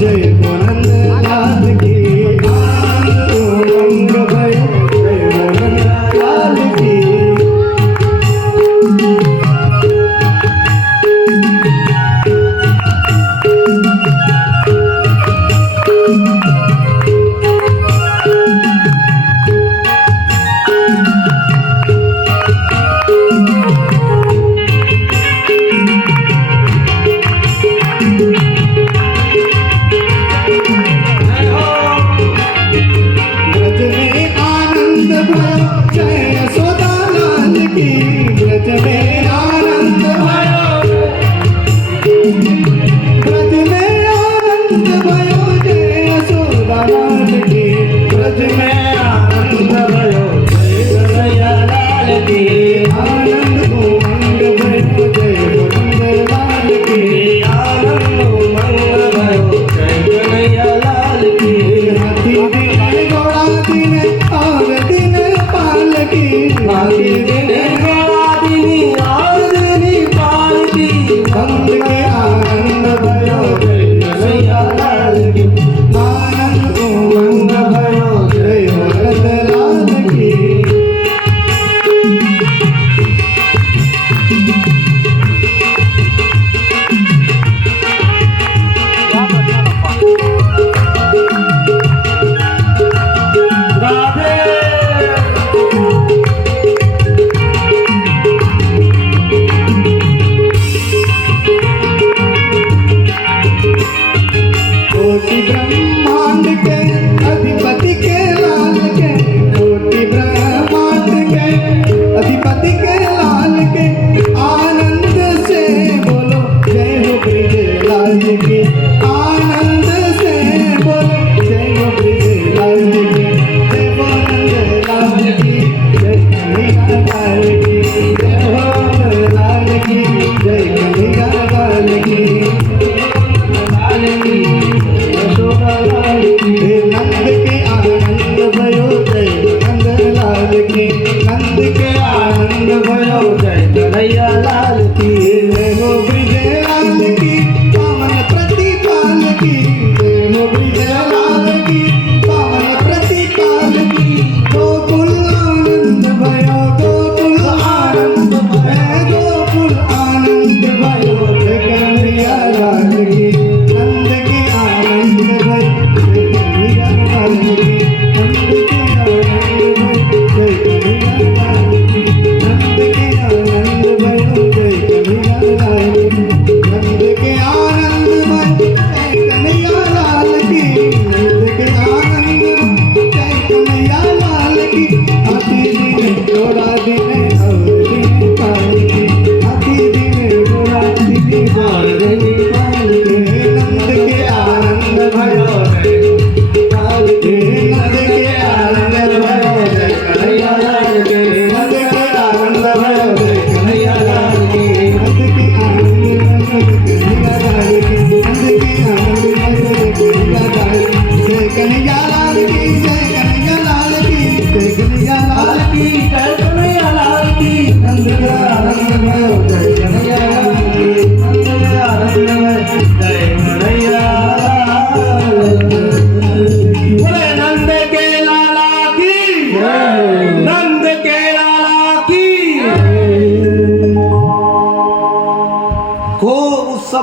जय हो नंद लाल की। आनंद उमंग भयो जय हो नंद लाल की।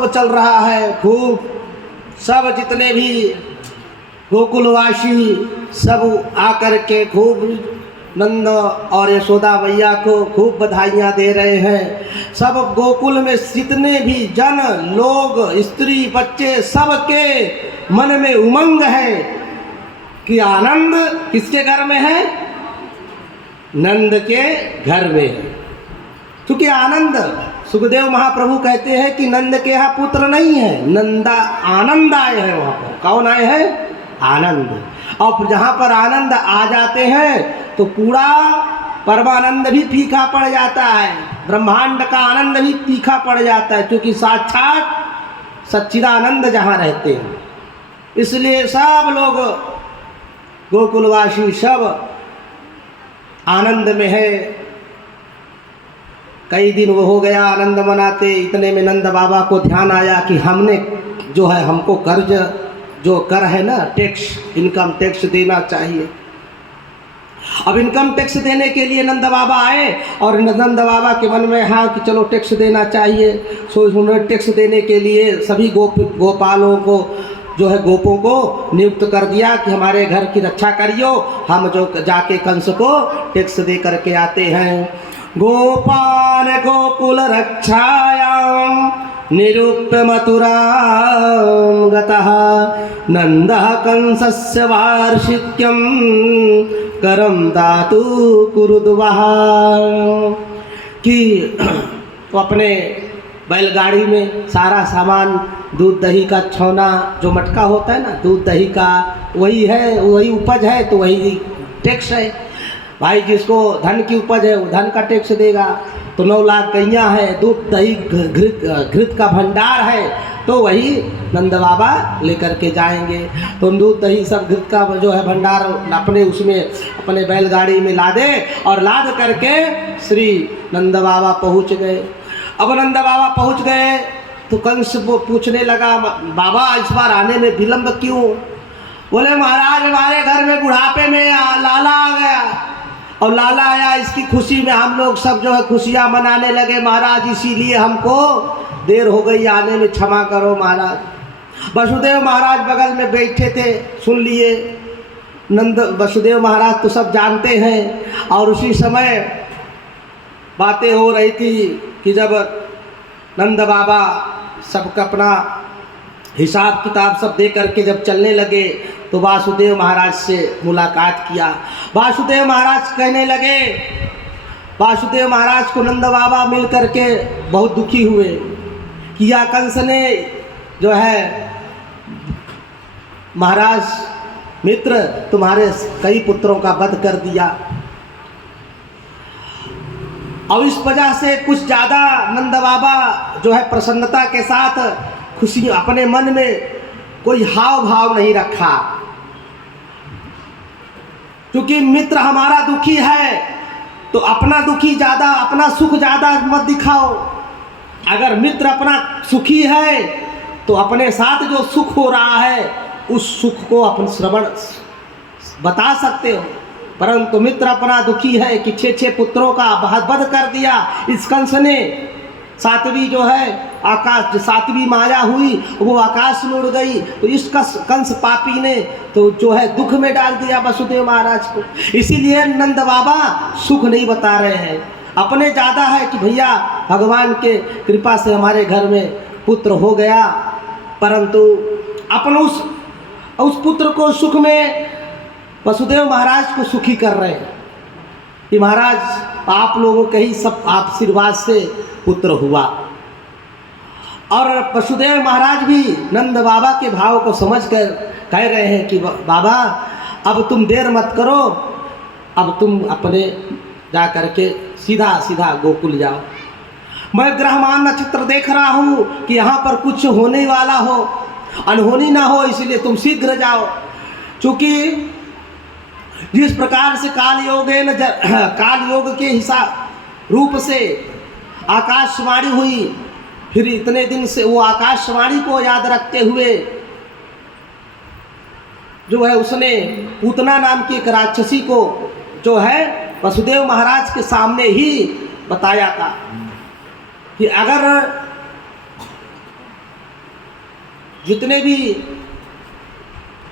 चल रहा है खूब। सब जितने भी गोकुलवासी सब आकर के खूब नंद और यशोदा मैया को खूब बधाइयाँ दे रहे हैं। सब गोकुल में जितने भी जन लोग स्त्री बच्चे सबके मन में उमंग है कि आनंद किसके घर में है? नंद के घर में। क्योंकि आनंद सुखदेव महाप्रभु कहते हैं कि नंद के यहाँ पुत्र नहीं है, नंदा आनंद आए हैं वहाँ पर। कौन आए हैं? आनंद। और जहाँ पर आनंद आ जाते हैं तो पूरा परमानंद भी फीका पड़ जाता है, ब्रह्मांड का आनंद भी तीखा पड़ जाता है, क्योंकि साक्षात सच्चिदानंद जहाँ रहते हैं। इसलिए सब लोग गोकुलवासी सब आनंद में है। कई दिन वो हो गया आनंद मनाते, इतने में नंद बाबा को ध्यान आया कि हमने जो है हमको कर्ज जो कर है ना टैक्स, इनकम टैक्स देना चाहिए। अब इनकम टैक्स देने के लिए नंद बाबा आए और नंद बाबा के मन में हाँ कि चलो टैक्स देना चाहिए। सो उन्होंने टैक्स देने के लिए सभी गोपालों को जो है गोपों को नियुक्त कर दिया कि हमारे घर की रक्षा करियो, हम जो जाके कंस को टैक्स दे करके आते हैं। गोपाल गोकुल रक्षायाम निरूप्य मथुरां गतः नंदः कंसस्य वार्षिक्यं करम दातु कुरुद्वः। कि तो अपने बैलगाड़ी में सारा सामान, दूध दही का छौना जो मटका होता है ना दूध दही का, वही है, वही उपज है तो वही टैक्स है। भाई जिसको धन की उपज है वो धन का टैक्स देगा। तो 9 लाख गैयाँ हैं, दूध दही घृत का भंडार है तो वही नंद बाबा लेकर के जाएंगे। तो दूध दही सब घृत का जो है भंडार अपने उसमें अपने बैलगाड़ी में लादे और लाद करके श्री नंद बाबा पहुँच गए। अब नंद बाबा पहुँच गए तो कंस वो पूछने लगा, बाबा इस बार आने में विलम्ब क्यों? बोले महाराज हमारे घर में बुढ़ापे में लाला आ गया और लाला आया, इसकी खुशी में हम लोग सब जो है खुशियाँ मनाने लगे महाराज, इसीलिए हमको देर हो गई आने में, क्षमा करो महाराज। वसुदेव महाराज बगल में बैठे थे, सुन लिए। वसुदेव महाराज तो सब जानते हैं। और उसी समय बातें हो रही थी कि जब नंद बाबा सबका अपना हिसाब किताब सब दे करके जब चलने लगे तो वासुदेव महाराज से मुलाकात किया। वासुदेव महाराज कहने लगे, वासुदेव महाराज को नंद बाबा मिल करके बहुत दुखी हुए कि या कंस ने जो है महाराज मित्र तुम्हारे कई पुत्रों का वध कर दिया। और इस वजह से कुछ ज़्यादा नंद बाबा जो है प्रसन्नता के साथ खुशी अपने मन में कोई हाव भाव नहीं रखा, क्योंकि मित्र हमारा दुखी है तो अपना दुखी ज़्यादा, अपना सुख ज़्यादा मत दिखाओ। अगर मित्र अपना सुखी है तो अपने साथ जो सुख हो रहा है उस सुख को अपन श्रवण बता सकते हो। परंतु मित्र अपना दुखी है कि 6 पुत्रों का वध कर दिया इस कंस ने। 7वीं जो है आकाश, 7वीं माया हुई वो आकाश में उड़ गई, तो इस कंस पापी ने तो जो है दुख में डाल दिया वसुदेव महाराज को। इसीलिए नंद बाबा सुख नहीं बता रहे हैं, अपने ज़्यादा है कि भैया भगवान के कृपा से हमारे घर में पुत्र हो गया, परंतु अपन उस पुत्र को सुख में वसुदेव महाराज को सुखी कर रहे हैं कि महाराज आप लोगों के ही सब आशीर्वाद से पुत्र हुआ। और वसुदेव महाराज भी नंद बाबा के भाव को समझकर कह रहे हैं कि बाबा अब तुम देर मत करो, अब तुम अपने जा करके सीधा गोकुल जाओ। मैं ग्रहमान नक्षत्र देख रहा हूँ कि यहाँ पर कुछ होने वाला हो, अनहोनी ना हो, इसलिए तुम शीघ्र जाओ। चूँकि जिस प्रकार से काल योग के हिसाब रूप से आकाशवाणी हुई, फिर इतने दिन से वो आकाशवाणी को याद रखते हुए जो है उसने पूतना नाम की एक राक्षसी को जो है वसुदेव महाराज के सामने ही बताया था कि अगर जितने भी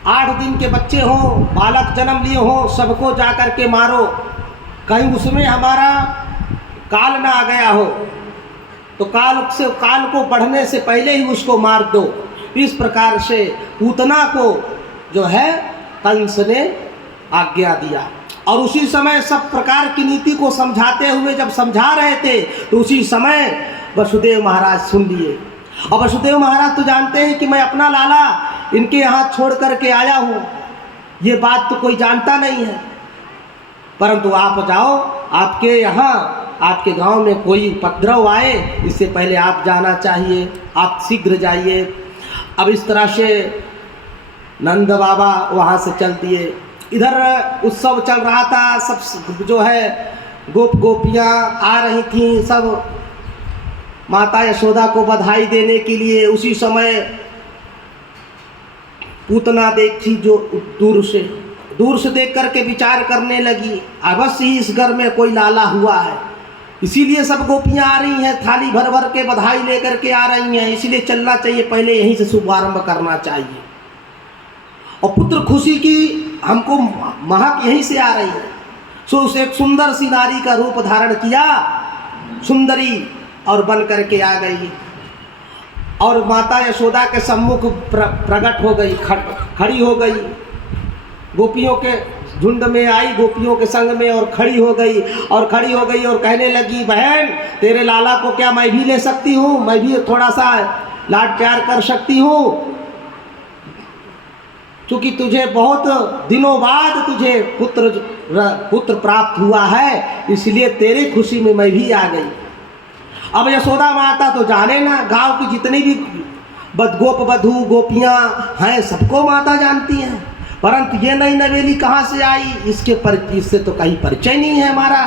8 दिन के बच्चे हों, बालक जन्म लिए हों, सबको जा कर के मारो, कहीं उसमें हमारा काल ना आ गया हो तो काल को बढ़ने से पहले ही उसको मार दो। इस प्रकार से पूतना को जो है कंस ने आज्ञा दिया। और उसी समय सब प्रकार की नीति को समझाते हुए जब समझा रहे थे तो उसी समय वसुदेव महाराज सुन लिए। और वसुदेव महाराज तो जानते हैं कि मैं अपना लाला इनके यहाँ छोड़ करके आया हूँ, ये बात तो कोई जानता नहीं है, परंतु आप जाओ, आपके यहाँ आपके गांव में कोई उपद्रव आए इससे पहले आप जाना चाहिए, आप शीघ्र जाइए। अब इस तरह से नंद बाबा वहाँ से चल दिए। इधर उत्सव चल रहा था, सब जो है गोपियाँ आ रही थीं, सब माता यशोदा को बधाई देने के लिए। उसी समय पूतना देखी जो दूर से देख करके विचार करने लगी, अवश्य ही इस घर में कोई लाला हुआ है, इसीलिए सब गोपियां आ रही हैं, थाली भर भर के बधाई लेकर के आ रही हैं, इसीलिए चलना चाहिए, पहले यहीं से शुभारंभ करना चाहिए। और पुत्र खुशी की हमको महक यहीं से आ रही है। सो उसे एक सुंदर सी नारी का रूप धारण किया, सुंदरी, और बन करके आ गई और माता यशोदा के सम्मुख प्रकट हो गई, खड़ी हो गई, गोपियों के झुंड में आई, गोपियों के संग में, और खड़ी हो गई और कहने लगी, बहन तेरे लाला को क्या मैं भी ले सकती हूँ, मैं भी थोड़ा सा लाड प्यार कर सकती हूँ, क्योंकि तुझे बहुत दिनों बाद तुझे पुत्र प्राप्त हुआ है, इसलिए तेरी खुशी में मैं भी आ गई। अब यशोदा माता तो जाने ना, गांव की जितनी भी गोप बधू गोपियां हैं सबको माता जानती हैं, परंतु ये नई नवेली कहाँ से आई, इससे तो कहीं परिचय नहीं है हमारा।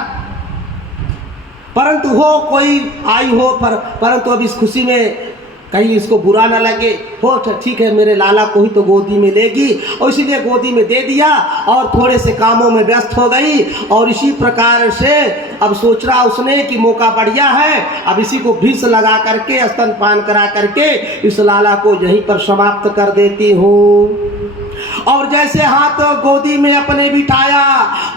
परंतु हो कोई आई हो, परंतु अब इस खुशी में कहीं इसको बुरा ना लगे, हो ठीक है, मेरे लाला को ही तो गोदी में लेगी, और इसीलिए गोदी में दे दिया और थोड़े से कामों में व्यस्त हो गई। और इसी प्रकार से अब सोच रहा उसने कि मौका बढ़िया है, अब इसी को विष लगा करके स्तनपान करा करके इस लाला को यहीं पर समाप्त कर देती हूँ। और जैसे हाथ गोदी में अपने बिठाया,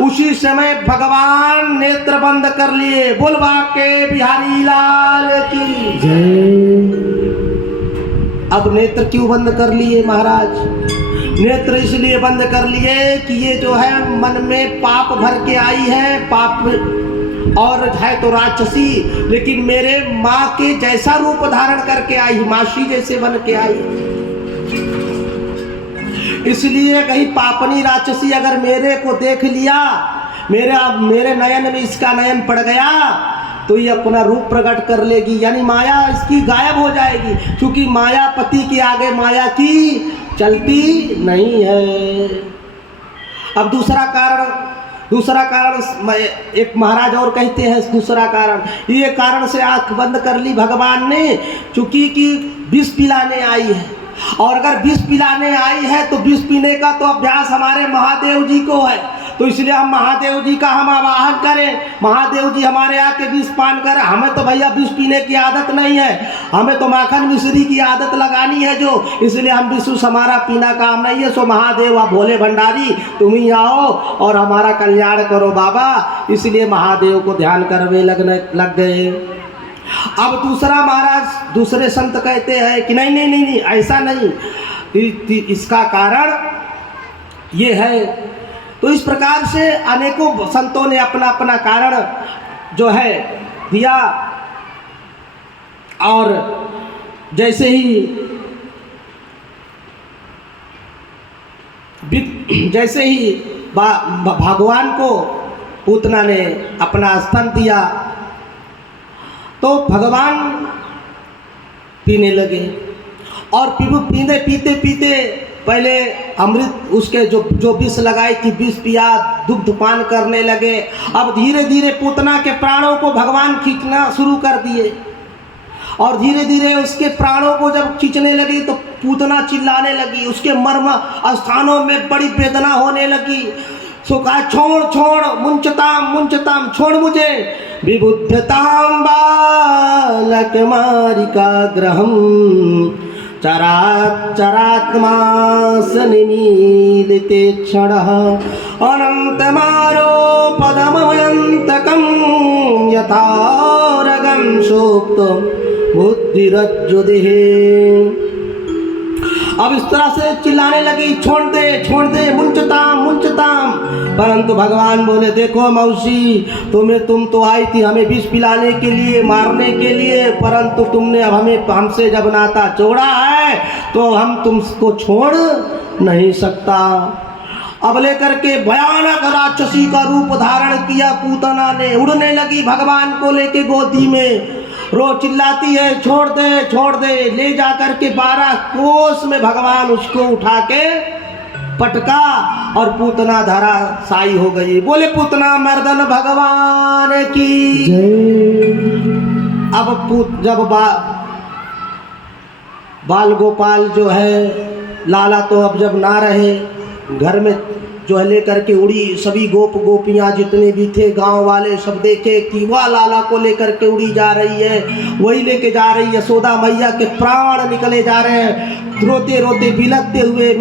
उसी समय भगवान नेत्र बंद कर लिए। बोलबा के बिहारी लाल की जय। अब नेत्र क्यों बंद कर लिए महाराज? नेत्र इसलिए बंद कर लिए कि ये जो है मन में पाप भर के आई है, पाप और है तो राक्षसी, लेकिन मेरे माँ के जैसा रूप धारण करके आई, मासी जैसे बन के आई, इसलिए कहीं पापनी राक्षसी अगर मेरे को देख लिया, मेरे नयन में इसका नयन पड़ गया, तो ये अपना रूप प्रकट कर लेगी, यानी माया इसकी गायब हो जाएगी, क्योंकि मायापति के आगे माया की चलती नहीं है। अब दूसरा कारण एक महाराज और कहते हैं, दूसरा कारण ये कारण से आंख बंद कर ली भगवान ने, चूंकि कि विष पिलाने आई है, और अगर विष पिलाने आई है तो विष पीने का तो अभ्यास हमारे महादेव जी को है, तो इसलिए हम महादेव जी का हम आवाहन करें, महादेव जी हमारे आके विष पान करें। हमें तो भैया विष पीने की आदत नहीं है, हमें तो माखन मिश्री की आदत लगानी है जो, इसलिए हम विष हमारा पीना काम नहीं है। सो महादेव आप भोले भंडारी तुम ही आओ और हमारा कल्याण करो बाबा, इसलिए महादेव को ध्यान करने लग गए। अब दूसरा महाराज, दूसरे संत कहते हैं कि नहीं ऐसा नहीं, इसका कारण ये है। तो इस प्रकार से अनेकों संतों ने अपना अपना कारण जो है दिया, और जैसे ही भगवान को पूतना ने अपना स्तन दिया, तो भगवान पीने लगे, और पीते पीते पहले अमृत उसके जो विष लगाई थी विष पिया, दुग्ध पान करने लगे। अब धीरे धीरे पूतना के प्राणों को भगवान खींचना शुरू कर दिए, और धीरे धीरे उसके प्राणों को जब खींचने लगी तो पूतना चिल्लाने लगी, उसके मर्म स्थानों में बड़ी वेदना होने लगी। सो कहा छोड़ मुंचताम छोड़ मुझे, विबुद्धताम बालक मारिका ग्रहम चरात्मा सनिमीलिते क्षणः अनन्तमारो पदमयन्तकं यथारगं सुप्तं बुद्धिरज्जुदिः। अब इस तरह से चिल्लाने लगी, छोड़ दे मुंचताम, परंतु भगवान बोले, देखो मौसी, तुम तो आई थी हमें विष पिलाने के लिए, मारने के लिए, परंतु तुमने अब हमसे जब नाता जोड़ा है तो हम तुमको छोड़ नहीं सकता। अब लेकर के भयानक राक्षसी का रूप धारण किया पूतना ने, उड़ने लगी भगवान को लेके गोदी में, रो चिल्लाती है छोड़ दे। ले जाकर के 12 कोस में भगवान उसको उठा के पटका, और पूतना धरा साई हो गई। बोले पूतना मर्दन भगवान की जय। अब जब बाल गोपाल जो है लाला तो अब जब ना रहे, घर में जो है लेकर के उड़ी। सभी गोप गोपियाँ जितने भी थे गांव वाले सब देखे कि वह लाला को लेकर के उड़ी जा रही है, वही लेके जा रही है। यशोदा मैया के प्राण निकले जा रहे हैं, रोते रोते बिलखते हुए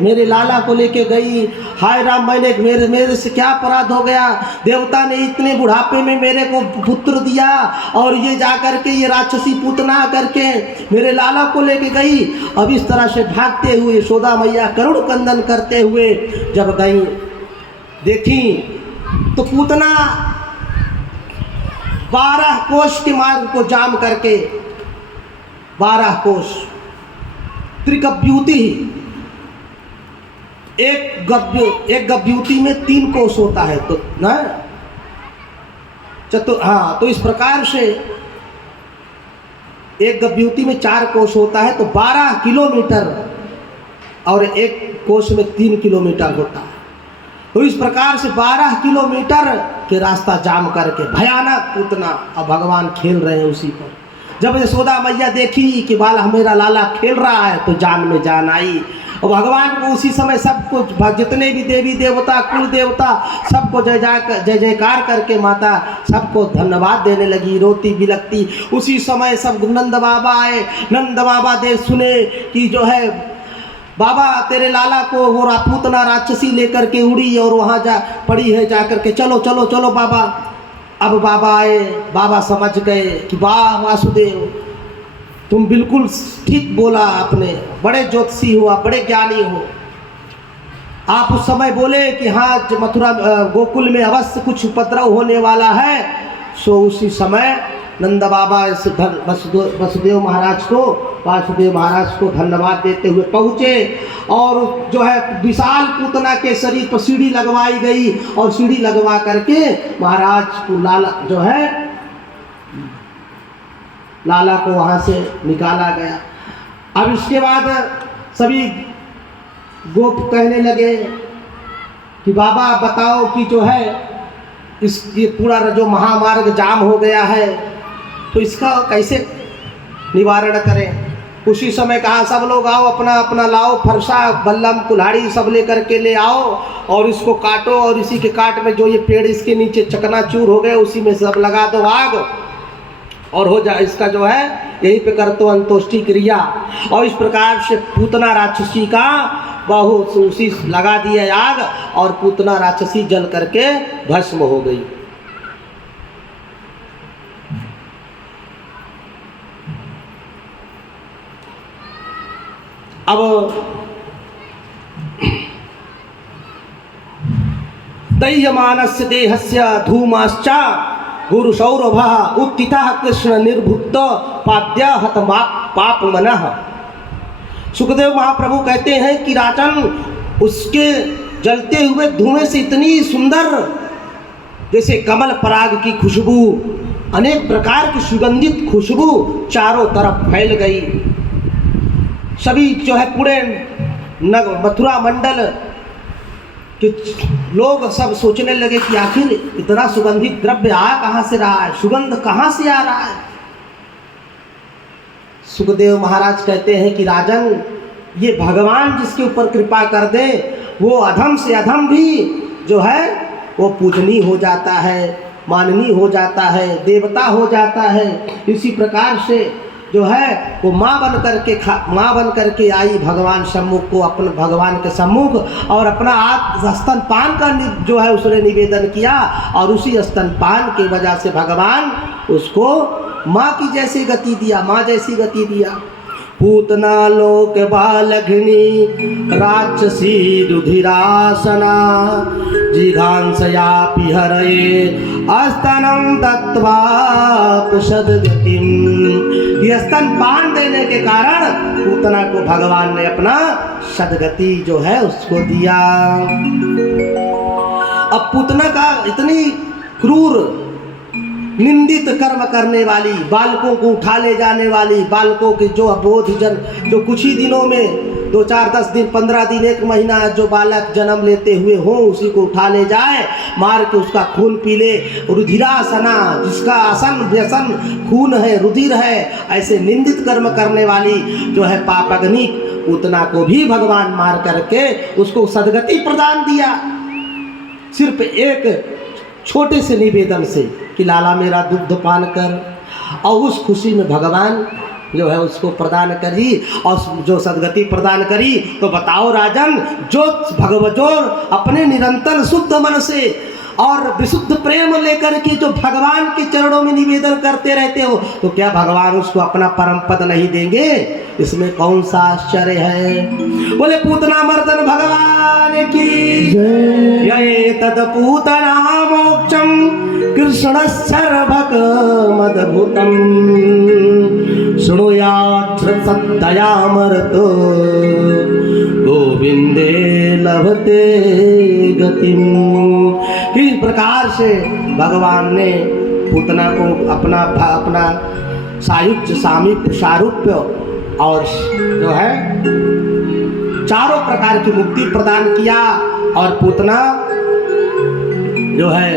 मेरे लाला को लेके गई। हाय राम, मेरे से क्या अपराध हो गया, देवता ने इतने बुढ़ापे में मेरे को पुत्र दिया और ये जा करके ये राक्षसी पूतना करके मेरे लाला को लेके गई। अब इस तरह से भागते हुए यशोदा मैया करुण क्रंदन करते हुए जब गई, देखी तो पूतना 12 कोस के मार्ग को जाम करके, 12 कोस त्रिगव्यूति, एक गव्यूति में 3 कोस होता है तो ना हाँ, तो इस प्रकार से एक गव्यूति में 4 कोस होता है तो 12 किलोमीटर और एक कोस में 3 किलोमीटर होता है। तो इस प्रकार से 12 किलोमीटर के रास्ता जाम करके भयानक पूतना और भगवान खेल रहे हैं उसी पर। जब यशोदा मैया देखी कि बाला मेरा लाला खेल रहा है तो जान में जान आई और भगवान को उसी समय सबको, जितने भी देवी देवता कुल देवता सबको जय जयकार करके माता सबको धन्यवाद देने लगी, रोती बिलखती। उसी समय सब नंद बाबा आए। नंद बाबा देख सुने कि जो है बाबा तेरे लाला को वो पूतना राक्षसी लेकर के उड़ी और वहाँ जा पड़ी है, जा कर के चलो चलो चलो बाबा। अब बाबा आए, बाबा समझ गए कि वाह वासुदेव तुम बिल्कुल ठीक बोला, आपने बड़े ज्योतिषी हो, आप बड़े ज्ञानी हो। आप उस समय बोले कि हाँ मथुरा गोकुल में अवश्य कुछ उपद्रव होने वाला है। सो उसी समय नंद बाबा इस वासुदेव महाराज को धन्यवाद देते हुए पहुँचे और जो है विशाल पूतना के शरीर पर सीढ़ी लगवाई गई और सीढ़ी लगवा करके महाराज को लाला को वहाँ से निकाला गया। अब इसके बाद सभी गोप कहने लगे कि बाबा बताओ कि जो है ये पूरा जो महामार्ग जाम हो गया है तो इसका कैसे निवारण करें। उसी समय कहा सब लोग आओ, अपना अपना लाओ, फरसा बल्लम कुल्हाड़ी सब लेकर के ले आओ और इसको काटो और इसी के काट में जो ये पेड़ इसके नीचे चकनाचूर हो गए उसी में सब लगा दो आग और हो जाए इसका जो है यहीं पे कर तो अंतोष्टि क्रिया। और इस प्रकार से पूतना राक्षसी का बहुत उसी लगा दिया आग और पूतना राक्षसी जल करके भस्म हो गई। अब दह्यमानस्य देहस्य धूमाश्चा गुरु सौरभ उत्थितः कृष्ण निर्भुक्त पाद्य हत पाप मनः। सुखदेव महाप्रभु कहते हैं कि राजन उसके जलते हुए धुएं से इतनी सुंदर जैसे कमल पराग की खुशबू, अनेक प्रकार की सुगंधित खुशबू चारों तरफ फैल गई। सभी जो है पूरे मथुरा मंडल कि लोग सब सोचने लगे कि आखिर इतना सुगंधित द्रव्य आ कहाँ से रहा है, सुगंध कहाँ से आ रहा है। सुखदेव महाराज कहते हैं कि राजन ये भगवान जिसके ऊपर कृपा कर दे वो अधम से अधम भी जो है वो पूजनीय हो जाता है, माननीय हो जाता है, देवता हो जाता है। इसी प्रकार से जो है वो माँ बन करके आई भगवान सम्मुख को, अपने भगवान के सम्मुख और अपना स्तनपान का जो है उसने निवेदन किया और उसी स्तनपान की वजह से भगवान उसको माँ की जैसी गति दिया, माँ जैसी गति दिया। पूतना लोक बालघिनी राक्षसी रुधिरासना जिघांसयापि हरये अस्तनं दत्त्वा सद्गतिम्। ये स्तनपान देने के कारण पूतना को भगवान ने अपना सद्गति जो है उसको दिया। अब पूतना का इतनी क्रूर निंदित कर्म करने वाली, बालकों को उठा ले जाने वाली, बालकों के जो अबोध जन जो कुछ ही दिनों में 2, 4, 10 दिन, 15 दिन, 1 महीना जो बालक जन्म लेते हुए हो उसी को उठा ले जाए, मार के उसका खून पी ले। रुधिरासना जिसका आसन व्यसन खून है, रुधिर है, ऐसे निंदित कर्म करने वाली जो है पाप अग्नि पूतना को भी भगवान मार करके उसको सदगति प्रदान दिया, सिर्फ एक छोटे से निवेदन से कि लाला मेरा दुग्ध पान कर। और उस खुशी में भगवान जो है उसको प्रदान करी और जो सदगति प्रदान करी। तो बताओ राजन, जो भगवजोर अपने निरंतर शुद्ध मन से और विशुद्ध प्रेम लेकर के जो भगवान के चरणों में निवेदन करते रहते हो, तो क्या भगवान उसको अपना परम पद नहीं देंगे? इसमें कौन सा आश्चर्य है? बोले पूतना मर्दन भगवान की ये तद पूतना मोक्षम कृष्ण सर्वक मदभूतम शृणुयात् सत्तयामर्तो गोविंदे लभते गतिम। किस प्रकार से भगवान ने पूतना को अपना सायुज्य सामीप्य सारूप्य और जो है चारों प्रकार की मुक्ति प्रदान किया, और पूतना जो है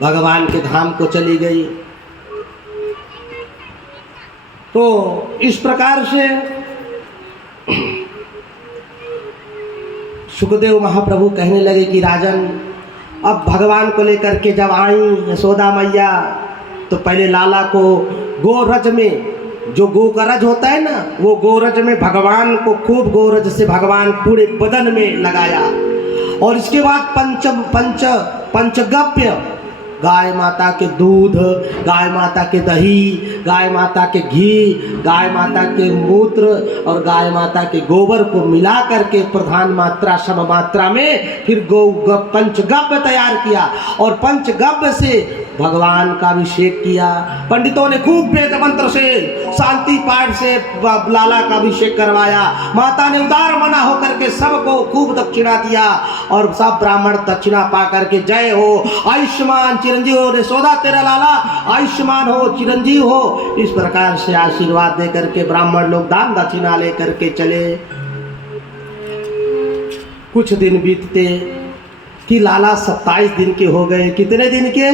भगवान के धाम को चली गई। तो इस प्रकार से सुखदेव महाप्रभु कहने लगे कि राजन, अब भगवान को लेकर के जब आई यशोदा मैया, तो पहले लाला को गोरज में, जो गो का रज होता है ना, वो गोरज में भगवान को खूब गोरज से भगवान पूरे बदन में लगाया। और इसके बाद पंचगव्य, गाय माता के दूध, गाय माता के दही, गाय माता के घी, गाय माता के मूत्र और गाय माता के गोबर को मिला करके प्रधान मात्रा सम मात्रा में फिर पंचगव्य तैयार किया, और पंचगव्य से भगवान का अभिषेक किया। पंडितों ने खूब वेद मंत्र से, शांति पाठ से लाला का अभिषेक करवाया। माता ने उदार मना होकर के सबको खूब दक्षिणा दिया, और सब ब्राह्मण दक्षिणा पा करके जय हो, आयुष्मान चिरंजीव हो, यशोदा तेरा लाला आयुष्मान हो, चिरंजीव हो, इस प्रकार से आशीर्वाद दे करके ब्राह्मण लोग दान दक्षिणा ले करके चले। कुछ दिन बीतते कि लाला 27 दिन के हो गए। कितने दिन के?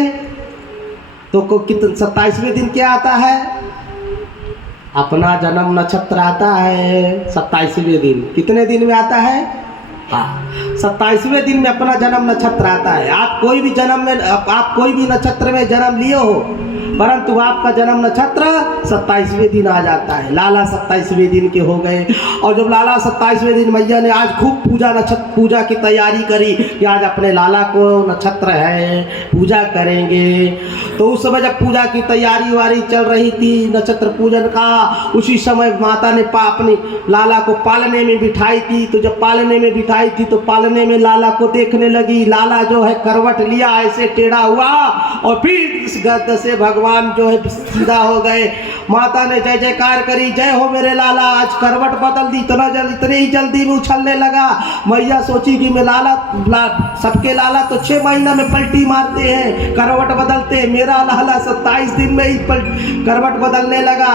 तो को कितने 27वें दिन क्या आता है? अपना जन्म नक्षत्र आता है 27वें दिन। कितने दिन में आता है? हाँ, 27वें दिन में अपना जन्म नक्षत्र आता है। आप कोई भी नक्षत्र में जन्म लिए हो, परंतु आपका जन्म नक्षत्र 27वें दिन आ जाता है। लाला 27वें दिन के हो गए, और जब लाला 27वें दिन मैया ने आज खूब पूजा की तैयारी करी कि आज अपने लाला को नक्षत्र है, पूजा करेंगे। तो उस समय जब पूजा की तैयारी वारी चल रही थी नक्षत्र पूजन का, उसी समय माता ने अपनी लाला को पालने में बिठाई थी। तो जब पालने में बिठाई थी तो पालने में लाला को देखने लगी। लाला जो है करवट लिया, ऐसे टेढ़ा हुआ, और फिर इस गद्द से भगवान जो है सीधा हो गए। माता ने जय जयकार करी, जय हो मेरे लाला, आज करवट बदल दी। इतने ही जल्दी में उछलने लगा। मैया सोची कि मैं सबके लाला तो 6 महीना में पलटी मारते हैं, करवट बदलते हैं, मेरा लाला 27 दिन में ही करवट बदलने लगा।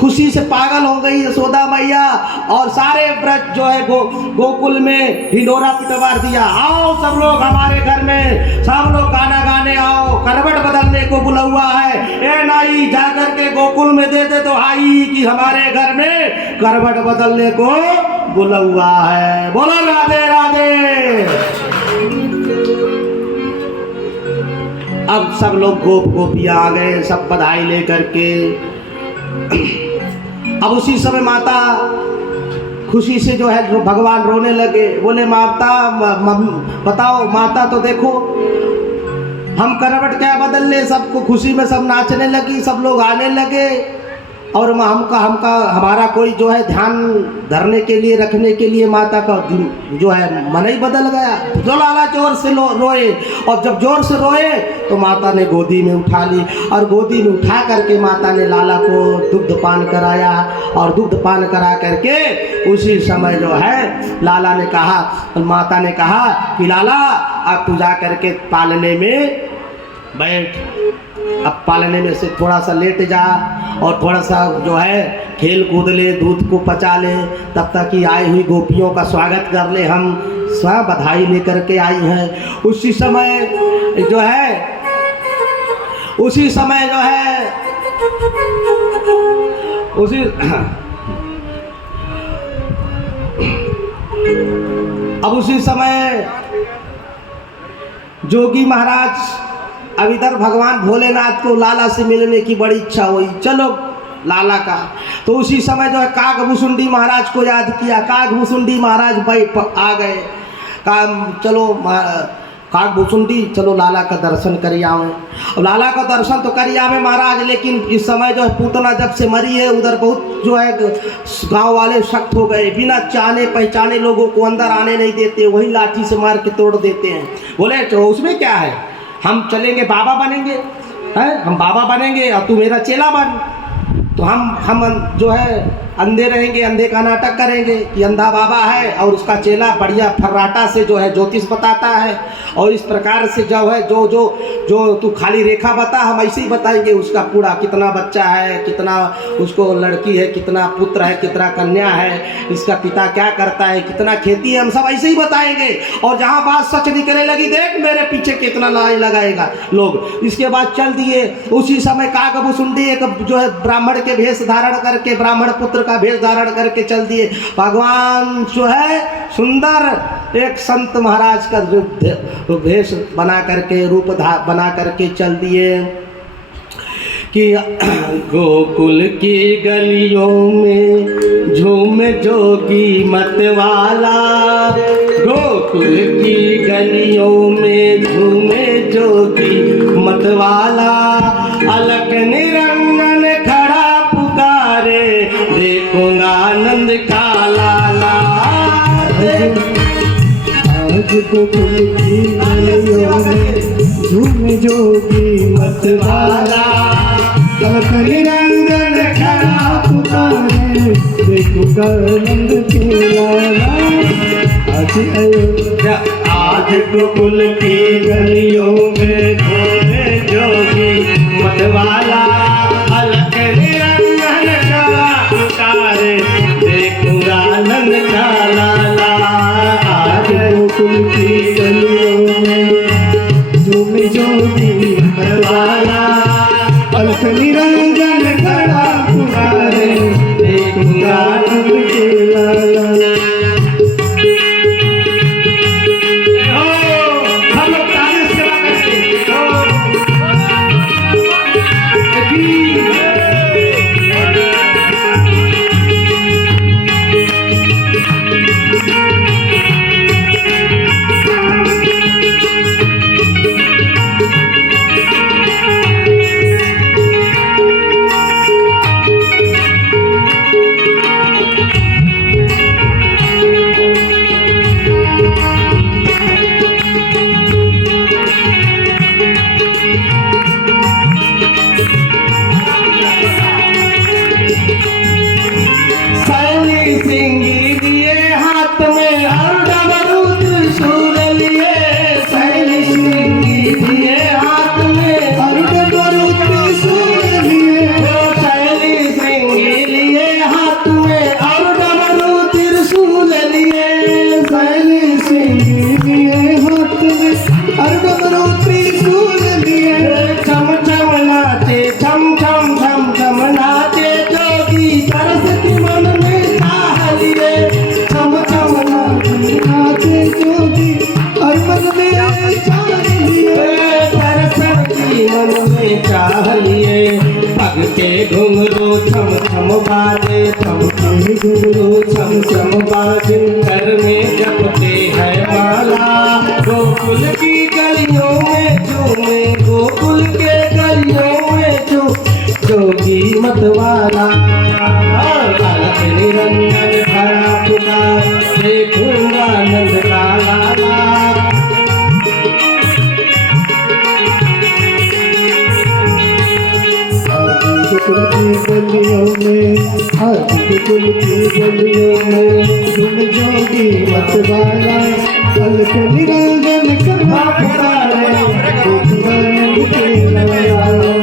खुशी से पागल हो गई यशोदा मैया, और सारे व्रत जो है गोकुल में हिलोरा पिटवार दिया। आओ सब लोग हमारे घर में, सब लोग गाना गाने आओ, करवट बदलने को बुला हुआ है। ए नाई, जाकर के गोकुल में दे दे तो आई कि हमारे घर में करवट बदलने को बुला हुआ है। बोलो राधे राधे। अब सब लोग गोपियां आ गए, सब बधाई लेकर के। अब उसी समय माता खुशी से जो है भगवान रोने लगे। बोले माता बताओ माता, तो देखो हम करवट क्या बदल ले। सबको खुशी में सब नाचने लगी, सब लोग आने लगे, और हमारा कोई जो है ध्यान धरने के लिए, रखने के लिए माता का जो है मन ही बदल गया। जो लाला जोर से रोए, और जब जोर से रोए तो माता ने गोदी में उठा ली, और गोदी में उठा करके माता ने लाला को दुग्ध पान कराया। और दुग्ध पान करा करके उसी समय जो है लाला ने कहा, माता ने कहा कि लाला अब तू जा करके पालने में बैठ। अब पालने में से थोड़ा सा लेट जा, और थोड़ा सा जो है खेल कूद ले, दूध को पचा ले, तब तक कि आई हुई गोपियों का स्वागत कर ले। हम सब बधाई लेकर के आई हैं। उसी समय जो है अब उसी समय जोगी महाराज अब इधर भगवान भोलेनाथ को लाला से मिलने की बड़ी इच्छा हुई, चलो लाला का। तो उसी समय जो है काकभूसुंडी महाराज को याद किया। काकभूसुंडी महाराज भाई आ गए, कहा चलो काकभूसुंडी चलो लाला का दर्शन करिए आवे। लाला का दर्शन तो करिए आवे महाराज, लेकिन इस समय जो है पूतना जब से मरी है उधर बहुत जो है गांव वाले सख्त हो गए, बिना जाने पहचाने लोगों को अंदर आने नहीं देते, वही लाठी से मार के तोड़ देते हैं। बोले तो उसमें क्या है, हम चलेंगे बाबा बनेंगे, हैं हम बाबा बनेंगे और तू मेरा चेला बन। तो हम जो है अंधे रहेंगे, अंधे का नाटक करेंगे कि अंधा बाबा है और उसका चेला बढ़िया फर्राटा से जो है ज्योतिष बताता है, और इस प्रकार से जो है जो तू खाली रेखा बता, हम ऐसे ही बताएंगे उसका पूरा कितना बच्चा है, कितना उसको लड़की है, कितना पुत्र है, कितना कन्या है, इसका पिता क्या करता है, कितना खेती है, हम सब ऐसे ही बताएंगे। और जहाँ बात सच निकलने लगी, देख मेरे पीछे कितना लाइन लगाएगा लोग। इसके बाद चल दिए। उसी समय काकभूसुंडी एक जो है ब्राह्मण के भेष धारण करके, ब्राह्मण पुत्र का भेष धारण करके चल दिए। भगवान जो है सुंदर एक संत महाराज का भेष बना करके, रूप बना करके चल दिए कि गोकुल की गलियों में झूमे जोगी मतवाला, गोकुल की गलियों में झूमे जोगी मतवाला, अलख निरंजन खड़ा पुकारे, देखूंगा आनंद का लाला। आज गोकुल की गलियों में झूमे जोगी मतवाला, अलख निरंजन खड़ा पुकारे, देखूंगा आनंद के लाला। आज गोकुल की गलियों में झूमे जोगी मतवाला, अलख निरंजन खड़ा पुकारे, देखूंगा आनंद का लाला। आज गोकुल की गलियों में झूमे जोगी मतवाला, अलख निरंजन खड़ा पुकारे, देखूंगा आनंद के लाला। के घुंघरू छम छम बाजे, छम के घुंघरू छम छम बाजे, घर में जपते हैं माला, गोकुल की गलियों में झूमे, गोकुल के गलियों में जोगी मतवाला, अलख निरंजन खड़ा पुकार, देखूंगा आनंद का लाला। गोकुल की गलियों में, आज गोकुल की गलियों में झूमे जोगी मतवाला, अलख निरंजन खड़ा पुकारे, देखूंगा आनंद के लाला।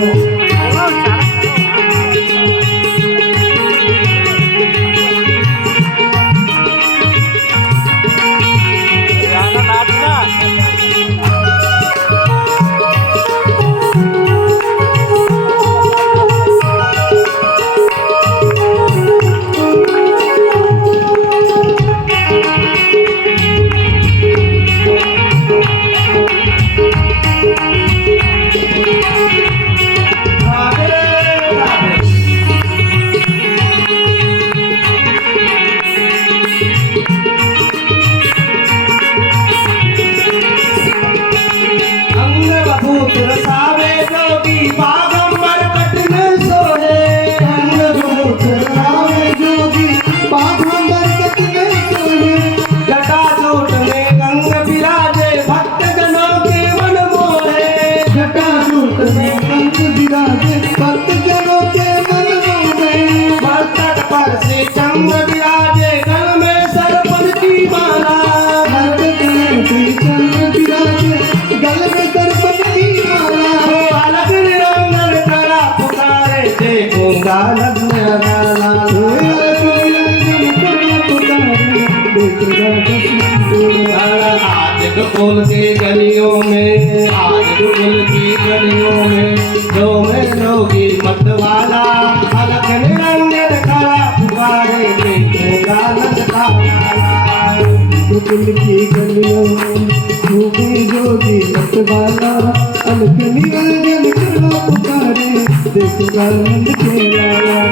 गल में दर्पण की माला अलग निरंजन करा पुकारे देखूंगा नग्न लाला आज गोकुल की गलियों में आज गोकुल की गलियों में जो में लोगी मत वाला अलग निरंजन करा पुकारे देखूंगा नग्न लाला गोकुल की गलियों में घूमे जोगी मत वाला अलख निरंजन करा पुकारे देखूंगा नंद के लाला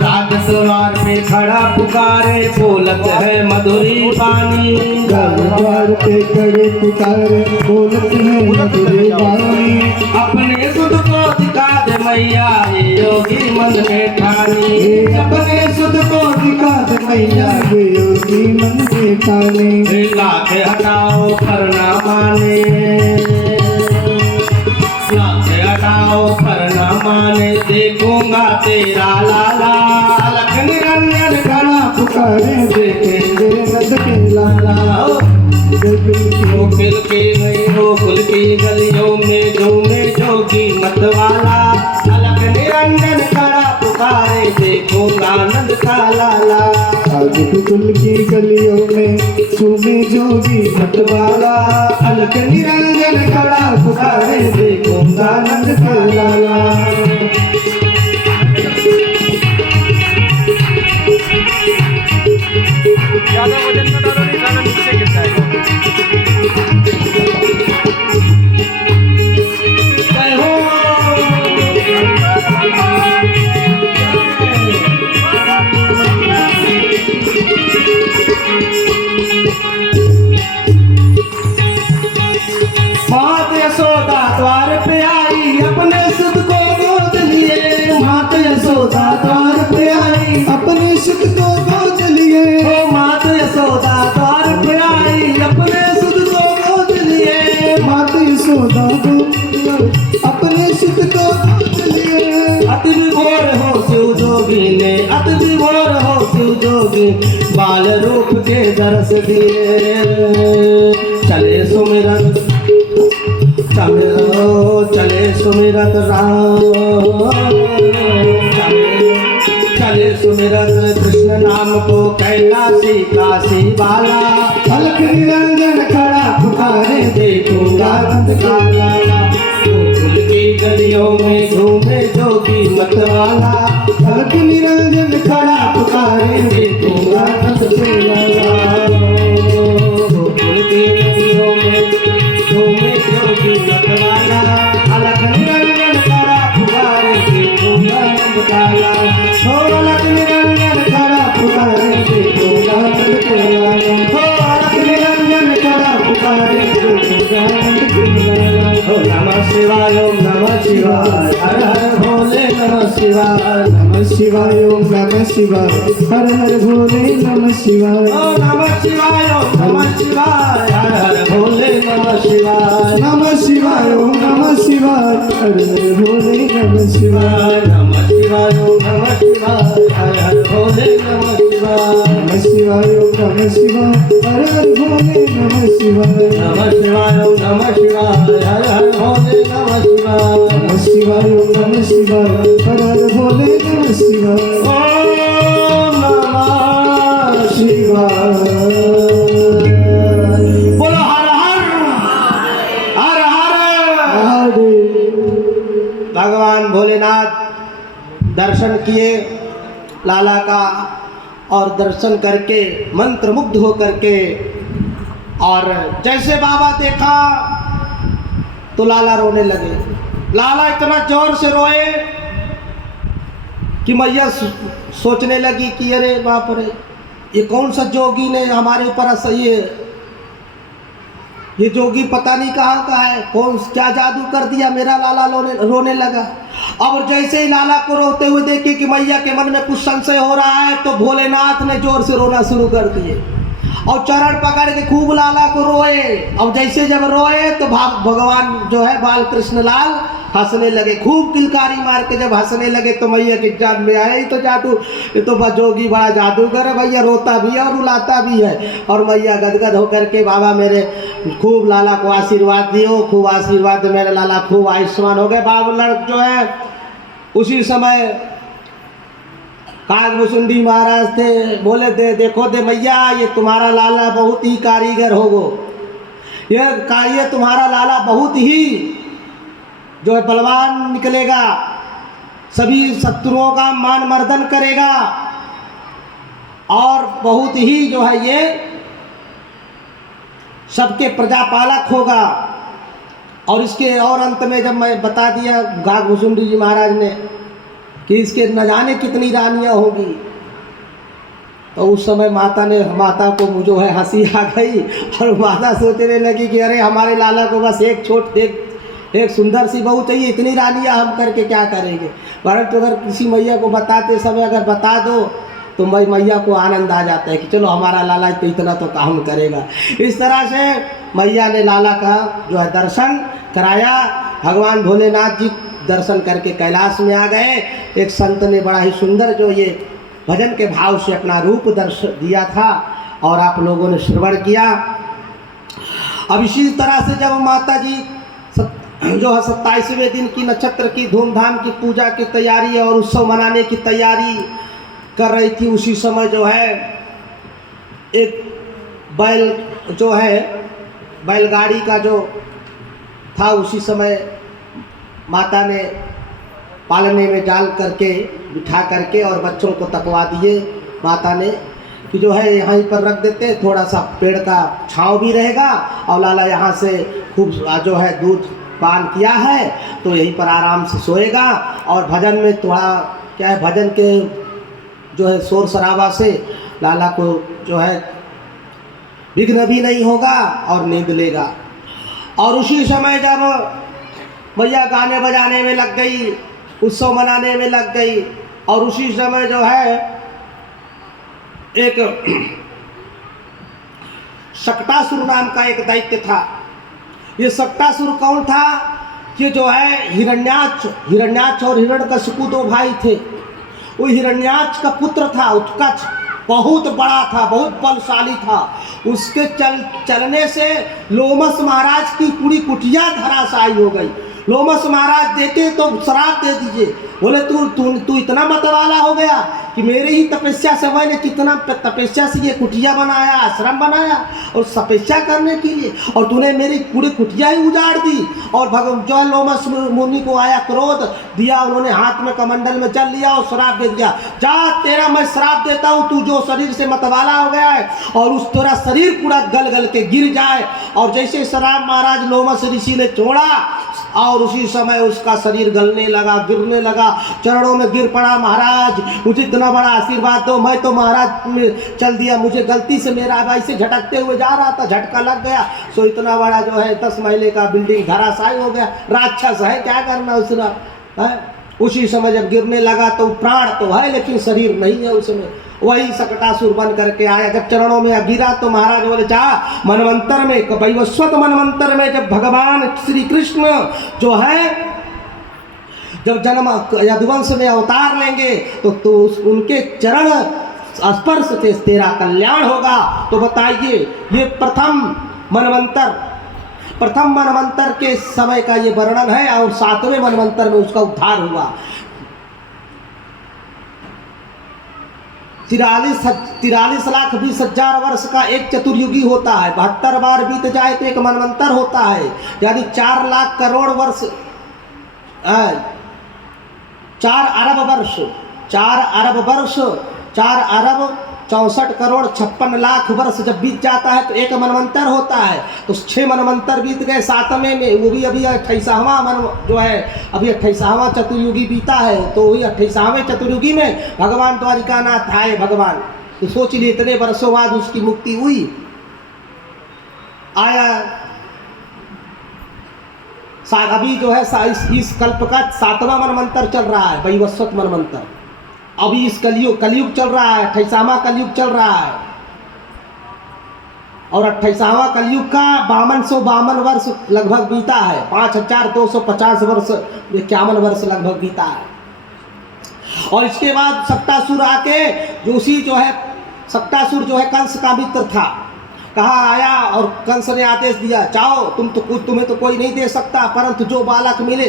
राजद्वार पे खड़ा पुकारे बोलत है मधुरी पानी द्वार पे खड़े पुकारे बोलत है मधुरी वाणी अपने सुध को दिखा दे मैया ये योगी मन में ठानी अपने सुध को दिखा दे मैया ये योगी मन में ठानी लाख हटाओ पर ना माने लाख हटाओ पर ना माने देखूंगा तेरा लाला अलख निरंजन करा पुकारे देखेंगे नंद के लाला गोकुल की गई गोकुल की गलियों में झूमे जोगी मत वाला अलख निरंजन करा पुकारे देखूंगा नंद का लाला आज गोकुल की गलियों में झूमे जोगी मत वाला अलख निरंजन खड़ा पुकारे देखूंगा नंद का लाला ज्यादा वजन में डालो नहीं गाना नीचे गिर जाएगा जय हो मात यशोदा द्वार पे आई अपने सुध को गोद लिए मात यशोदा द्वार पे आई अपने सुत को गोद लिए ओ मात यशोदा द्वार पे आई अपने सुध को गोद लिए मात यशोदा को अपने सुत को गोद लिए अति विभोर हो शिव जोगी ने अति विभोर हो शिव जोगी बाल रूप के दर्श दिए चले सुमिरन चले सुमिरत राम चले सुमिरत कृष्ण नाम को कैलाशी काशी वाला अलख निरंजन खड़ा पुकारे देखूंगा नंद का लाला गोकुल की गलियों में घूमे जोगी मत वाला अलख निरंजन खड़ा पुकारे देखूंगा नंद के लाला गोकुल की गलियों में घूमे जोगी मत वाला अलख निरंजन खड़ा पुकारे देखूंगा नंद का लाला हो अलख निरंजन खड़ा पुकारे देखूंगा नंद के लाला हो अलख निरंजन खड़ा पुकारे देखूंगा नंद के लाला ओम नमः शिवाय ओम नमः शिवाय हर हर भोले नमः शिवाय नमः शिवाय ओम नमः शिवाय हर हर भोले नमः शिवाय ओम नमः शिवाय ओम नमः शिवाय हर हर भोले नमः शिवाय नमः शिवाय ओम नमः शिवाय हर हर भोले नमः शिवाय नमः शिवाय ओम नमः शिवाय हर हर भोले नमः शिवाय नमः शिवाय ओम नमः शिवाय हर हर भोले नमः शिवाय नमः शिवाय ओम नमः शिवाय हर हर भोले नमः शिवाय नमः शिवाय ओम नमः शिवाय हर हर भोले नमः शिवाय ओम नमः शिवाय बोलो हर हर हर हर महादेव भगवान भोलेनाथ दर्शन किए लाला का और दर्शन करके मंत्र मुग्ध हो करके और जैसे बाबा देखा तो लाला रोने लगे। लाला इतना जोर से रोए कि मैया सोचने लगी कि अरे बाप रे, ये कौन सा जोगी ने हमारे ऊपर ये जोगी पता नहीं कहाँ का है, कौन क्या जादू कर दिया, मेरा लाला रोने लगा। और जैसे ही लाला को रोते हुए देखे कि मैया के मन में कुछ संशय हो रहा है, तो भोलेनाथ ने जोर से रोना शुरू कर दिए और चरण पकड़ के खूब लाला को रोए। और जैसे जब रोए तो भगवान जो है बाल कृष्ण लाल हंसने लगे, खूब किलकारी मार के जब हंसने लगे तो मैया की जान में आया, ही तो जादू, ये तो जोगी बड़ा जादूगर है, भैया रोता भी है और रुलाता भी है। और मैया गदगद होकर के बाबा मेरे खूब लाला को आशीर्वाद दियो, खूब आशीर्वाद, मेरे लाला खूब आयुष्मान हो गए। बाबा लड़क जो है उसी समय कागभूषुंडी महाराज थे, बोले देखो दे मैया, ये तुम्हारा लाला बहुत ही कारीगर होगो, ये तुम्हारा लाला बहुत ही जो है बलवान निकलेगा, सभी शत्रुओं का मान मर्दन करेगा और बहुत ही जो है ये सबके प्रजापालक होगा। और इसके और अंत में जब मैं बता दिया कागभूषुंडी जी महाराज ने कि इसके न जाने कितनी रानियां होगी, तो उस समय माता को जो है हंसी आ गई और माता सोचने लगी कि अरे हमारे लाला को बस एक सुंदर सी बहू चाहिए, इतनी रानियां हम करके क्या करेंगे। परंतु अगर किसी मैया को बताते समय अगर बता दो तो मैया को आनंद आ जाता है कि चलो हमारा लाला तो इतना तो काम करेगा। इस तरह से मैया ने लाला का जो है दर्शन कराया। भगवान भोलेनाथ जी दर्शन करके कैलाश में आ गए। एक संत ने बड़ा ही सुंदर जो ये भजन के भाव से अपना रूप दर्शन दिया था और आप लोगों ने श्रवण किया। अब इसी तरह से जब माता जी जो है 27वें दिन की नक्षत्र की धूमधाम की पूजा की तैयारी और उत्सव मनाने की तैयारी कर रही थी, उसी समय जो है एक बैल जो है बैलगाड़ी का जो था, उसी समय माता ने पालने में डाल करके बिठा करके और बच्चों को तकवा दिए माता ने कि जो है यहाँ पर रख देते, थोड़ा सा पेड़ का छांव भी रहेगा और लाला यहाँ से खूब जो है दूध पान किया है तो यहीं पर आराम से सोएगा। और भजन में थोड़ा क्या है, भजन के जो है शोर शराबा से लाला को जो है विघ्न भी नहीं होगा और नींद लेगा। और उसी समय जब भैया गाने बजाने में लग गई, उत्सव मनाने में लग गई, और उसी समय जो है एक शक्टासुर नाम का एक दैत्य था। ये शक्टासुर कौन था कि जो है हिरण्याक्ष और हिरण्यकशिपु दो भाई थे। वो हिरण्याक्ष का पुत्र था उत्कच, बहुत बड़ा था, बहुत बलशाली था। उसके चलने से लोमस महाराज की पूरी कुटिया धराशायी हो गई। लोमस महाराज देखे तो श्राप दे दीजिए, बोले तू इतना मतवाला हो गया कि मेरे ही तपस्या से मैंने कितना तपस्या से ये कुटिया बनाया, आश्रम बनाया और तपस्या करने के लिए, और तूने मेरी पूरी कुटिया ही उजाड़ दी। और भगवान जो लोमस मुनि को आया क्रोध दिया, उन्होंने हाथ में कमंडल में जल लिया और श्राप दे दिया, जा तेरा मैं श्राप देता हूँ, तू जो शरीर से मतवाला हो गया है और उस तेरा शरीर पूरा गल गल के गिर जाए। और जैसे श्राप महाराज लोमस ऋषि ने छोड़ा और उसी समय उसका शरीर गलने लगा, गिरने लगा, चरणों में गिर पड़ा, महाराज मुझे इतना बड़ा आशीर्वाद दो, मैं तो महाराज में चल दिया, मुझे गलती से मेरा भाई से झटकते हुए जा रहा था, झटका लग गया, सो इतना बड़ा जो है 10 महले का बिल्डिंग धराशायी हो गया। राक्षस है, क्या करना उसने है? उसी समय जब गिरने लगा तो प्राण तो है लेकिन शरीर नहीं है उसमें। वही शक्टासुर बन करके आया, जब चरणों में गिरा तो महाराज बोले जा मनवंतर में, वैवस्वत मनवंतर में जब भगवान श्री कृष्ण जो है जब जन्म यदुवंश में अवतार लेंगे तो उनके चरण स्पर्श से तेरा कल्याण होगा। तो बताइए, ये प्रथम मनवंतर के समय का ये वर्णन है और 7वें मनवंतर में उसका उद्धार हुआ। 43 लाख 20 हजार वर्ष का एक चतुर्युगी होता है। 72 बार बीत जाए तो एक मनवंतर होता है, यानी 4 लाख करोड़ वर्ष, 4 अरब वर्ष, 4 अरब वर्ष, 4 अरब 64 करोड़ 56 लाख वर्ष जब बीत जाता है तो एक मनवंतर होता है। तो 6 मनवंतर बीत गए, 7वें में वो भी अभी 28वां मन जो है अभी 28वां चतुर्युगी बीता है। तो वही 28वें चतुर्युगी में भगवान द्वारिकानाथ आए भगवान। तो सोच लिए इतने वर्षों बाद उसकी मुक्ति हुई। आया अभी जो है इस कल्प का 7वां मनवंतर चल रहा है, वैवस्वत मनवंतर। अभी इस कलयुग चल रहा है, 28वां कलयुग चल रहा है। और 28वां कलयुग का 5252 वर्ष लगभग बीता है, 5250 वर्ष 51 वर्ष लगभग बीता है। और इसके बाद सप्तासुर आके सप्तासुर जो है कंस का मित्र था, कहा आया और कंस ने आदेश दिया, चाहो तुम्हें तो कोई नहीं दे सकता, परंतु जो बालक मिले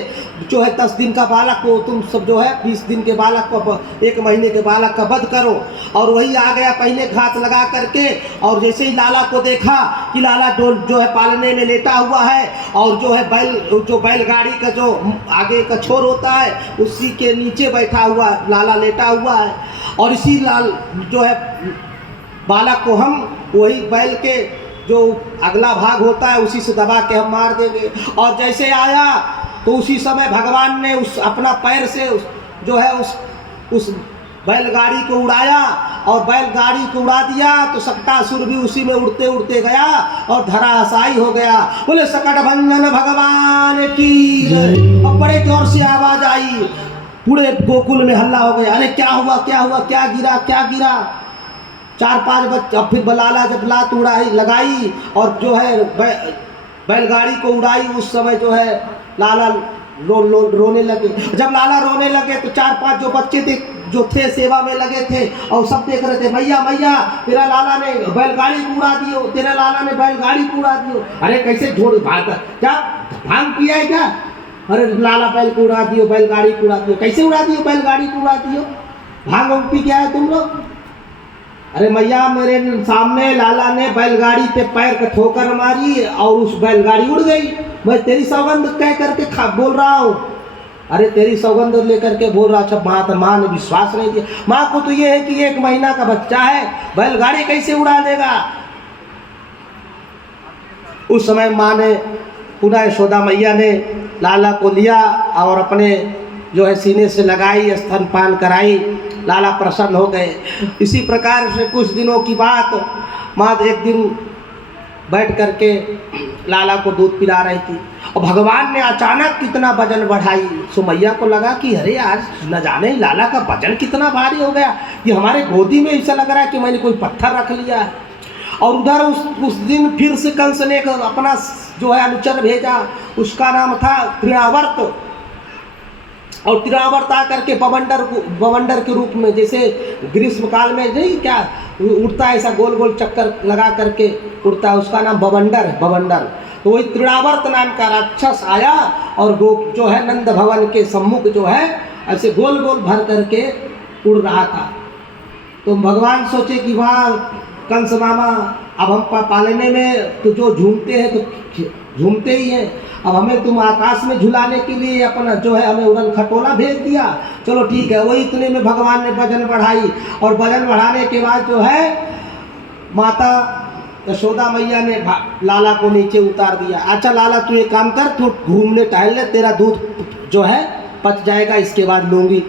जो है 10 दिन का बालक को तुम सब जो है 20 दिन के बालक को 1 महीने के बालक का वध करो। और वही आ गया पहले घात लगा करके। और जैसे ही लाला को देखा कि लाला जो है पालने में लेटा हुआ है और जो है बैलगाड़ी का जो आगे का छोर होता है उसी के नीचे बैठा हुआ लाला लेटा हुआ है। और इसी जो है बालक को हम वही बैल के जो अगला भाग होता है उसी से दबा के हम मार देंगे। और जैसे आया तो उसी समय भगवान ने अपना पैर से उस बैलगाड़ी को उड़ाया और बैलगाड़ी को उड़ा दिया। तो सप्तासुर भी उसी में उड़ते उड़ते गया और धराशायी हो गया। बोले सकट भंजन भगवान की। और बड़े जोर से आवाज आई, पूरे गोकुल में हल्ला हो गया। अरे क्या हुआ क्या गिरा। 4-5 बच्चे। अब फिर लाला जब लात लगाई और जो है बैलगाड़ी को उड़ाई, उस समय जो है लाला रोने लगे। जब लाला रोने लगे तो 4-5 जो बच्चे थे सेवा में लगे थे और सब देख रहे थे, मैया तेरा लाला ने बैलगाड़ी को उड़ा दियो। अरे कैसे झोड़ भाग, क्या भांग पिया है क्या? अरे लाला बैल को उड़ा दियो, बैलगाड़ी को उड़ा दियो। कैसे उड़ा दियो? बैलगाड़ी को उड़ा दियो। भांग पी क्या है तुम लोग? अरे मैया मेरे सामने लाला ने बैलगाड़ी पे पैर का ठोकर मारी और उस बैलगाड़ी उड़ गई। मैं तेरी सौगंध कह करके बोल रहा हूँ। अरे तेरी सौगंध लेकर के बोल रहा। अच्छा माँ ने विश्वास नहीं दिया। माँ को तो ये है कि 1 महीना का बच्चा है, बैलगाड़ी कैसे उड़ा देगा। उस समय माँ ने पुनः यशोदा मैया ने लाला को लिया और अपने जो है सीने से लगाई, स्तनपान कराई। लाला प्रसन्न हो गए। इसी प्रकार से कुछ दिनों की बात, माँ एक दिन बैठ करके लाला को दूध पिला रही थी और भगवान ने अचानक कितना वजन बढ़ाई। सो मैया को लगा कि अरे आज न जाने लाला का वजन कितना भारी हो गया, कि हमारे गोदी में ऐसा लग रहा है कि मैंने कोई पत्थर रख लिया है। और उधर उस दिन फिर से कंस ने अपना जो है अनुचर भेजा, उसका नाम था तृणावर्त। और तृणावर्त आकर के बवंडर के रूप में, जैसे ग्रीष्म काल में नहीं क्या उड़ता है ऐसा गोल गोल चक्कर लगा करके उड़ता है, उसका नाम बवंडर। तो वही तृणावर्त नाम का राक्षस आया और जो है नंद भवन के सम्मुख जो है ऐसे गोल गोल भर करके उड़ रहा था। तो भगवान सोचे कि वहाँ कंस मामा अब हम पालने में तो जो झूमते हैं तो झूमते ही हैं, अब हमें तुम आकाश में झुलाने के लिए अपना जो है हमें उड़न खटोला भेज दिया। चलो ठीक है। वही इतने में भगवान ने वजन बढ़ाई और वजन बढ़ाने के बाद जो है माता यशोदा मैया ने लाला को नीचे उतार दिया। अच्छा लाला तू एक काम कर, तू घूमने टहल ले, तेरा दूध जो है पच जाएगा, इसके बाद लूँगी।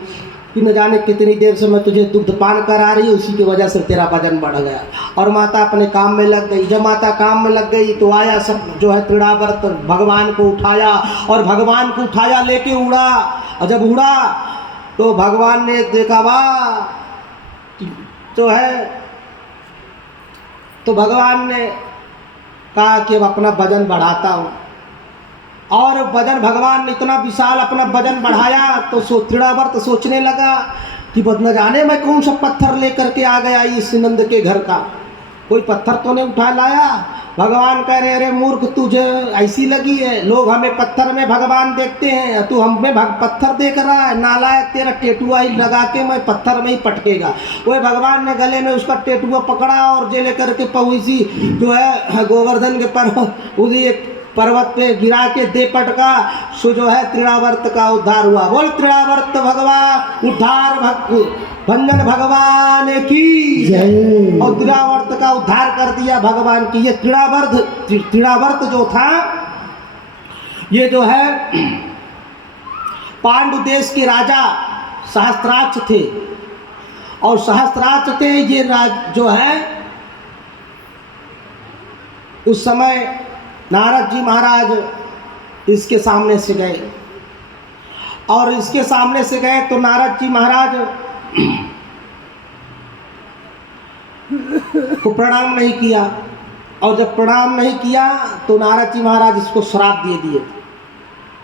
कि न जाने कितनी देर से मैं तुझे दुग्ध पान करा रही हूँ, उसी की वजह से तेरा वजन बढ़ गया। और माता अपने काम में लग गई। जब माता काम में लग गई तो आया सब जो है तृणावर्त भगवान को उठाया और भगवान को उठाया लेके उड़ा। और जब उड़ा तो भगवान ने देखा वाह जो है, तो भगवान ने कहा कि अब अपना वजन बढ़ाता हूँ। और वजन भगवान ने इतना विशाल अपना वजन बढ़ाया तो तृणावर्त सोचने लगा कि न जाने मैं कौन सा पत्थर लेकर के आ गया इस नंद के घर का, कोई पत्थर तो नहीं उठा लाया। भगवान कह रहे अरे मूर्ख तुझे ऐसी लगी है, लोग हमें पत्थर में भगवान देखते हैं, तू हमें पत्थर देख रहा है, नालायक तेरा टेटुआ ही लगा के मैं पत्थर में ही पटकेगा। वही भगवान ने गले में उसका टेटुआ पकड़ा और जे लेकर के पहुँची जो है गोवर्धन के पर उसी पर्वत पे गिरा के दे पटका, सो जो है तृणावर्त का उद्धार हुआ। बोल तृणावर्त भगवान उद्धार भंजन भगवान की जय। और तृणावर्त का उद्धार कर दिया भगवान की। ये तृणावर्त जो था, ये जो है पांडु देश के राजा सहस्त्राक्ष थे, और सहस्त्राक्ष थे ये जो है उस समय नारद जी महाराज इसके सामने से गए, और इसके सामने से गए तो नारद जी महाराज को प्रणाम नहीं किया, और जब प्रणाम नहीं किया तो नारद जी महाराज इसको श्राप दे दिए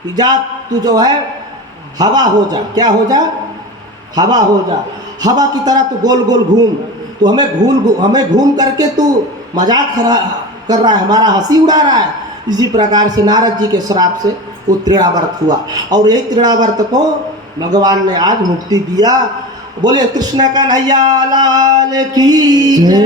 कि जा तू जो है हवा हो जा। क्या हो जा? हवा हो जा। हवा की तरह तू गोल गोल घूम, तो हमें घूम करके तू मजाक कर रहा है, हमारा हंसी उड़ा रहा है। इसी प्रकार से नारद जी के श्राप से वो तृणावर्त हुआ, और एक तृणावर्त को भगवान ने आज मुक्ति दिया। बोले कृष्ण कन्हैया लाल की जय।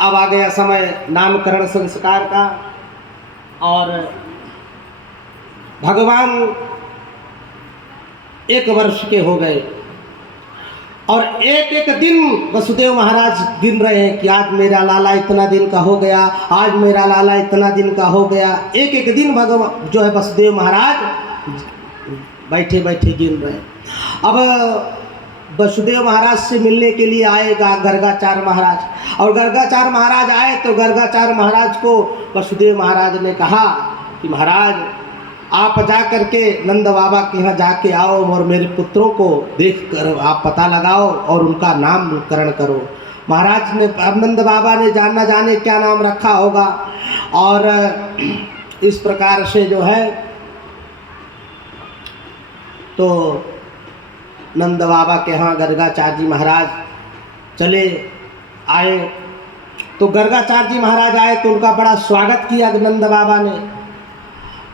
अब आ गया समय नामकरण संस्कार का, और भगवान 1 वर्ष के हो गए, और एक एक दिन वसुदेव महाराज गिन रहे हैं कि आज मेरा लाला इतना दिन का हो गया, आज मेरा लाला इतना दिन का हो गया। एक एक दिन भगवान जो है वसुदेव महाराज बैठे बैठे गिन रहे हैं। अब वसुदेव महाराज से मिलने के लिए आएगा गर्गाचार्य महाराज, और गर्गाचार्य महाराज आए तो गर्गाचार्य महाराज को वसुदेव महाराज ने कहा कि महाराज आप जा करके नंद बाबा के यहाँ जाके आओ, और मेरे पुत्रों को देख कर आप पता लगाओ और उनका नामकरण करो। महाराज ने, नंद बाबा ने जाना जाने क्या नाम रखा होगा, और इस प्रकार से जो है तो नंद बाबा के यहाँ गर्गाचार्य जी महाराज चले आए। तो गर्गाचार्य जी महाराज आए तो उनका बड़ा स्वागत किया नंद बाबा ने।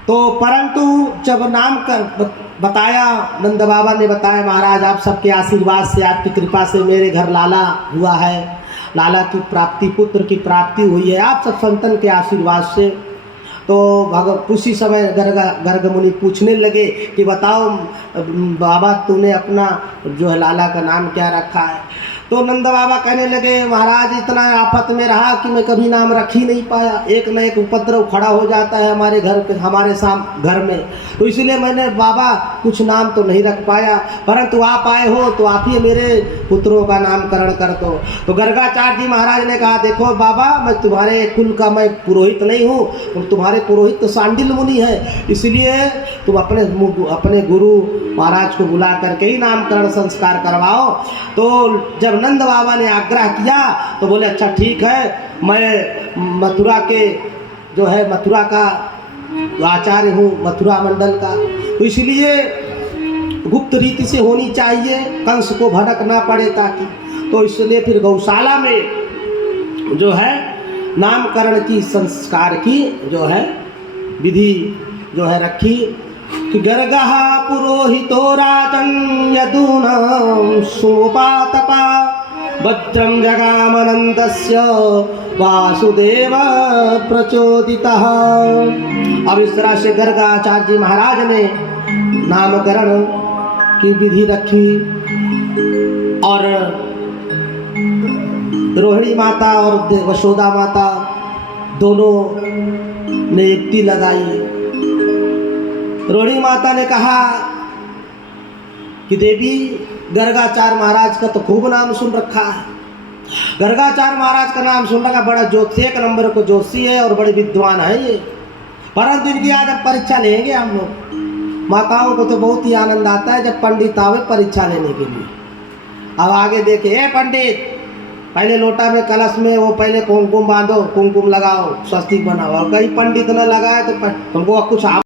तो परंतु जब नाम कर बताया, नंद बाबा ने बताया महाराज आप सबके आशीर्वाद से, आपकी कृपा से मेरे घर लाला हुआ है, लाला की प्राप्ति, पुत्र की प्राप्ति हुई है आप सब संतन के आशीर्वाद से। तो उसी समय गर्ग मुनि पूछने लगे कि बताओ बाबा तूने अपना जो है लाला का नाम क्या रखा है? तो नंद बाबा कहने लगे महाराज इतना आफत में रहा कि मैं कभी नाम रख ही नहीं पाया, एक न एक उपद्रव खड़ा हो जाता है हमारे घर में, तो इसलिए मैंने बाबा कुछ नाम तो नहीं रख पाया, परंतु आप आए हो तो आप ही मेरे पुत्रों का नामकरण कर दो। तो गर्गाचार्य जी महाराज ने कहा देखो बाबा मैं तुम्हारे कुल का मैं पुरोहित नहीं हूँ, तुम्हारे पुरोहित तो सांडिल मुनि है, इसलिए तुम अपने गुरु महाराज को बुला करके ही नामकरण संस्कार करवाओ। तो जब नंद बाबा ने आग्रह किया तो बोले अच्छा ठीक है, मैं मथुरा के जो है मथुरा का आचार्य हूँ, मथुरा मंडल का, तो इसलिए गुप्त रीति से होनी चाहिए, कंस को भड़क ना पड़े ताकि, तो इसलिए फिर गौशाला में जो है नामकरण की संस्कार की जो है विधि जो है रखी कि गर्गः पुरोहितो राजन् यदूनां सोपातपा वज्रं जगामनन्दस्य वासुदेव प्रचोदितः। अब इस तरह से गर्गाचार्य जी महाराज ने नामकरण की विधि रखी, और रोहिणी माता और यशोदा माता दोनों ने युक्ति लगाई। रोहिणी माता ने कहा कि देवी गर्गाचार्य महाराज का तो खूब नाम सुन रखा है, गर्गाचार्य महाराज का नाम सुन रखा, बड़ा ज्योतिषी, 1 नंबर को ज्योतिषी है और बड़े विद्वान है ये, परंतु इनकी आज अब परीक्षा लेंगे हम लोग। माताओं को तो बहुत ही आनंद आता है जब पंडित आवे परीक्षा लेने के लिए। अब आगे देखे पंडित पहले लोटा में कलश में वो पहले कुमकुम बांधो, कुमकुम लगाओ, स्वस्तिक बनाओ, और कहीं पंडित न लगाए तो तुमको कुछ